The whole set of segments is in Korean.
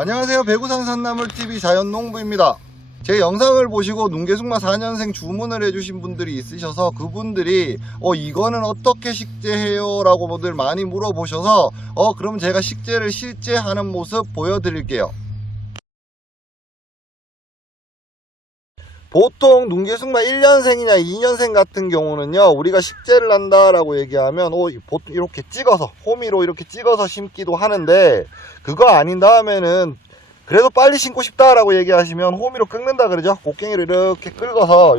안녕하세요. 배구산 산나물TV 자연농부입니다. 제 영상을 보시고 눈개숙마 4년생 주문을 해주신 분들이 있으셔서 그분들이 이거는 어떻게 식재해요? 라고들 많이 물어보셔서 그럼 제가 식재를 실제 하는 모습 보여드릴게요. 보통 눈개숙마 1년생이냐 2년생 같은 경우는요, 우리가 식재를 한다라고 얘기하면 보통 이렇게 찍어서 호미로 이렇게 찍어서 심기도 하는데, 그거 아닌 다음에는 그래도 빨리 심고 싶다라고 얘기하시면 호미로 긁는다 그러죠. 곡괭이로 이렇게 긁어서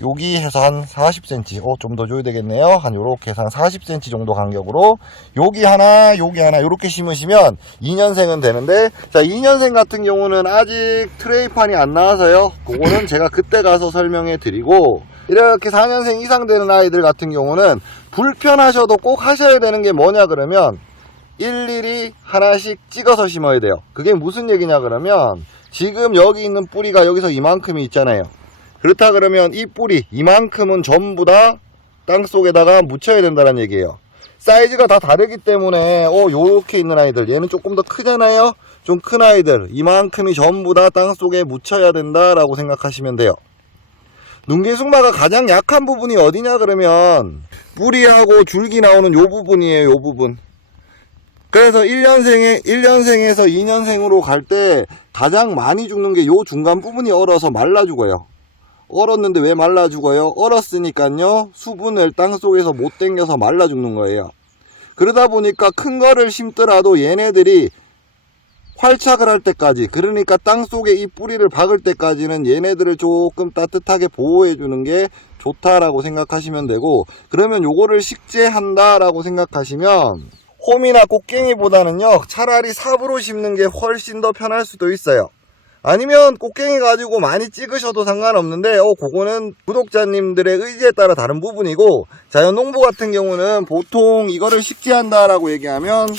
여기 해서 한 40cm, 좀 더 줘야 되겠네요. 한 요렇게 해서 한 40cm 정도 간격으로 여기 하나 요렇게 심으시면 2년생은 되는데, 자, 2년생 같은 경우는 아직 트레이판이 안 나와서요, 그거는 제가 그때 가서 설명해 드리고, 이렇게 4년생 이상 되는 아이들 같은 경우는 불편하셔도 꼭 하셔야 되는 게 뭐냐 그러면 일일이 하나씩 찍어서 심어야 돼요. 그게 무슨 얘기냐 그러면, 지금 여기 있는 뿌리가 여기서 이만큼이 있잖아요. 그렇다 그러면 이 뿌리 이만큼은 전부 다 땅속에다가 묻혀야 된다는 얘기예요. 사이즈가 다 다르기 때문에 요렇게 있는 아이들, 얘는 조금 더 크잖아요. 좀 큰 아이들 이만큼이 전부 다 땅속에 묻혀야 된다라고 생각하시면 돼요. 눈개숙마가 가장 약한 부분이 어디냐 그러면 뿌리하고 줄기 나오는 요 부분이에요. 요 부분. 그래서 1년생에서 2년생으로 갈 때 가장 많이 죽는 게 요 중간 부분이 얼어서 말라 죽어요. 얼었는데 왜 말라 죽어요? 얼었으니까요, 수분을 땅속에서 못 당겨서 말라 죽는 거예요. 그러다 보니까 큰 거를 심더라도 얘네들이 활착을 할 때까지, 그러니까 땅속에 이 뿌리를 박을 때까지는 얘네들을 조금 따뜻하게 보호해 주는 게 좋다라고 생각하시면 되고, 그러면 요거를 식재한다 라고 생각하시면 홈이나 꽃갱이보다는요, 차라리 삽으로 심는 게 훨씬 더 편할 수도 있어요. 아니면 꽃갱이 가지고 많이 찍으셔도 상관없는데, 그거는 구독자님들의 의지에 따라 다른 부분이고, 자연농부 같은 경우는 보통 이거를 식재한다 라고 얘기하면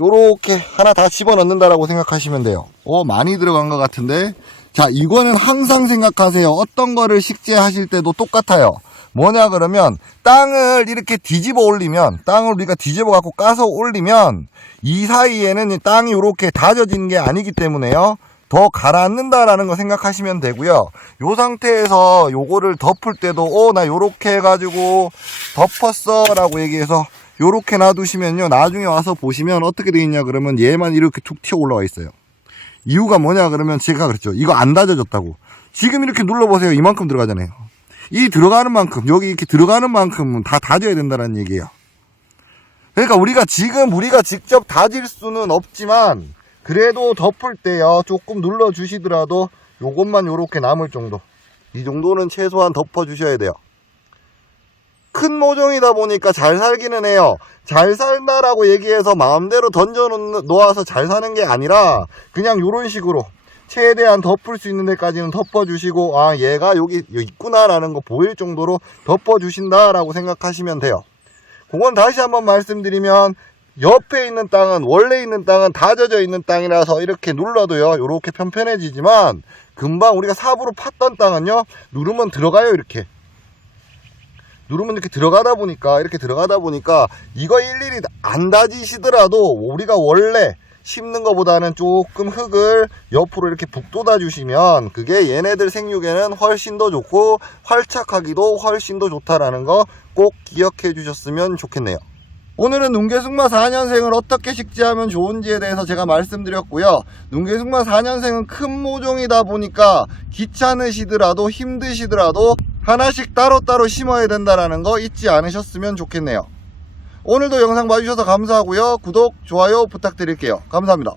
요렇게 하나 다 집어넣는다 라고 생각하시면 돼요. 많이 들어간 것 같은데, 자, 이거는 항상 생각하세요. 어떤 거를 식재하실 때도 똑같아요. 뭐냐 그러면, 땅을 이렇게 뒤집어 올리면, 땅을 우리가 뒤집어 갖고 까서 올리면 이 사이에는 땅이 이렇게 다져지는 게 아니기 때문에요, 더 가라앉는다라는 거 생각하시면 되고요. 요 상태에서 요거를 덮을 때도 나 요렇게 해가지고 덮었어 라고 얘기해서 요렇게 놔두시면요, 나중에 와서 보시면 어떻게 돼 있냐 그러면 얘만 이렇게 툭 튀어 올라와 있어요. 이유가 뭐냐 그러면, 제가 그랬죠, 이거 안 다져졌다고. 지금 이렇게 눌러보세요. 이만큼 들어가잖아요. 이 들어가는 만큼, 여기 이렇게 들어가는 만큼은 다 다져야 된다는 얘기예요. 그러니까 우리가 직접 다질 수는 없지만, 그래도 덮을 때요, 조금 눌러주시더라도 요것만 요렇게 남을 정도, 이 정도는 최소한 덮어주셔야 돼요. 큰 모종이다 보니까 잘 살기는 해요. 잘 산다라고 얘기해서 마음대로 던져 놓아서 잘 사는 게 아니라, 그냥 요런 식으로 최대한 덮을 수 있는 데까지는 덮어주시고, 얘가 여기 있구나 라는 거 보일 정도로 덮어주신다 라고 생각하시면 돼요. 그건 다시 한번 말씀드리면, 옆에 있는 땅은, 원래 있는 땅은 다져져 있는 땅이라서 이렇게 눌러도요, 이렇게 편편해지지만, 금방 우리가 삽으로 팠던 땅은요, 누르면 들어가요. 이렇게 누르면 이렇게 들어가다 보니까 이거 일일이 안 다지시더라도 우리가 원래 심는 것보다는 조금 흙을 옆으로 이렇게 북돋아 주시면, 그게 얘네들 생육에는 훨씬 더 좋고 활착하기도 훨씬 더 좋다라는 거 꼭 기억해 주셨으면 좋겠네요. 오늘은 눈개숙마 4년생을 어떻게 식재하면 좋은지에 대해서 제가 말씀드렸고요. 눈개숙마 4년생은 큰 모종이다 보니까 귀찮으시더라도 힘드시더라도 하나씩 따로따로 심어야 된다는 거 잊지 않으셨으면 좋겠네요. 오늘도 영상 봐주셔서 감사하고요. 구독, 좋아요 부탁드릴게요. 감사합니다.